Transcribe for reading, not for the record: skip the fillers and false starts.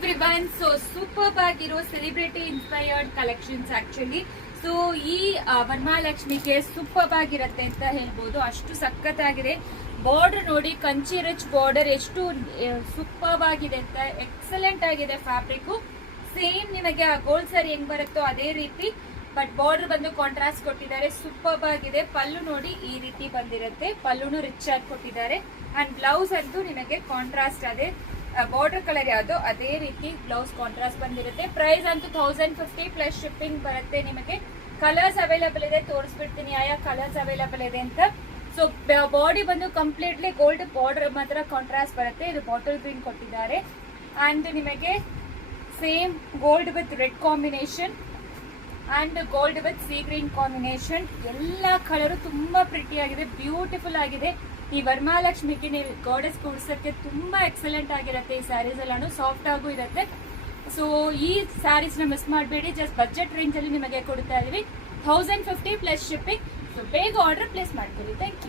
Everyone. So super ಆಗಿರೋ celebrity inspired collections actually. So ಈ ವರಮಹಾಲಕ್ಷ್ಮಿಗೆ super ಆಗಿರುತ್ತೆ ಅಂತ ಹೇಳ್ಬೋದು. ಅಷ್ಟು ಸಖತ್ತಾಗಿದೆ. ಬಾರ್ಡರ್ ನೋಡಿ, ಕಂಚಿ ರಿಚ್ ಬಾರ್ಡರ್ ಎಷ್ಟು ಸೂಪರ್ ಆಗಿದೆ ಅಂತ. ಎಕ್ಸಲೆಂಟ್ ಆಗಿದೆ ಫ್ಯಾಬ್ರಿಕ್. ಸೇಮ್ ನಿಮಗೆ ಆ ಗೋಲ್ಡ್ ಸಾರಿ ಹೆಂಗ್ ಬರುತ್ತೋ ಅದೇ ರೀತಿ, ಬಟ್ ಬಾರ್ಡರ್ ಬಂದು ಕಾಂಟ್ರಾಸ್ಟ್ ಕೊಟ್ಟಿದ್ದಾರೆ. ಸೂಪರ್ ಆಗಿದೆ. ಪಲ್ಲು ನೋಡಿ ಈ ರೀತಿ ಬಂದಿರುತ್ತೆ. ಪಲ್ಲುನು ರಿಚ್ ಆಗಿ ಕೊಟ್ಟಿದ್ದಾರೆ. ಅಂಡ್ ಬ್ಲೌಸ್ ಅಂತೂ ನಿಮಗೆ ಕಾಂಟ್ರಾಸ್ಟ್ ಅದೇ ಬಾರ್ಡರ್ ಕಲರ್ ಯಾವುದು ಅದೇ ರೀತಿ ಬ್ಲೌಸ್ ಕಾಂಟ್ರಾಸ್ಟ್ ಬಂದಿರುತ್ತೆ. ಪ್ರೈಸ್ ಅಂತೂ 1050 ಪ್ಲಸ್ ಶಿಪ್ಪಿಂಗ್ ಬರುತ್ತೆ. ನಿಮಗೆ ಕಲರ್ಸ್ ಅವೈಲೇಬಲ್ ಇದೆ, ತೋರಿಸ್ಬಿಡ್ತೀನಿ ಯಾವ ಕಲರ್ಸ್ ಅವೈಲೇಬಲ್ ಇದೆ ಅಂತ. ಸೊ ಬಾಡಿ ಬಂದು ಕಂಪ್ಲೀಟ್ಲಿ ಗೋಲ್ಡ್ ಬಾರ್ಡರ್ ಮಾತ್ರ ಕಾಂಟ್ರಾಸ್ಟ್ ಬರುತ್ತೆ. ಇದು ಬಾಟಲ್ ಗ್ರೀನ್ ಕೊಟ್ಟಿದ್ದಾರೆ. ಅಂಡ್ ನಿಮಗೆ same gold with red combination and gold with sea green combination. ಎಲ್ಲ ಕಲರು ತುಂಬಾ ಪ್ರಿಟಿ ಆಗಿದೆ, ಬ್ಯೂಟಿಫುಲ್ ಆಗಿದೆ. ಈ ವರಮಹಾಲಕ್ಷ್ಮಿಗೆ ನೀವು ಗಾಡೆಸ್ ಕೂಡ್ಸಕ್ಕೆ ತುಂಬಾ ಎಕ್ಸಲೆಂಟ್ ಆಗಿರುತ್ತೆ. ಈ ಸ್ಯಾರೀಸ್ ಎಲ್ಲಾನು ಸಾಫ್ಟ್ ಆಗೂ ಇರುತ್ತೆ. ಸೊ ಈ ಸ್ಯಾರೀಸ್ ನ ಮಿಸ್ ಮಾಡಬೇಡಿ. ಜಸ್ಟ್ ಬಜೆಟ್ ರೇಂಜ್ ಅಲ್ಲಿ ನಿಮಗೆ ಕೊಡ್ತಾ ಇದೀವಿ. 1050 ಪ್ಲಸ್ ಶಿಪ್ಪಿಂಗ್. ಸೊ ಬೇಗ ಆರ್ಡರ್ ಪ್ಲೇಸ್ ಮಾಡ್ಕೊಳ್ಳಿ. Thank you.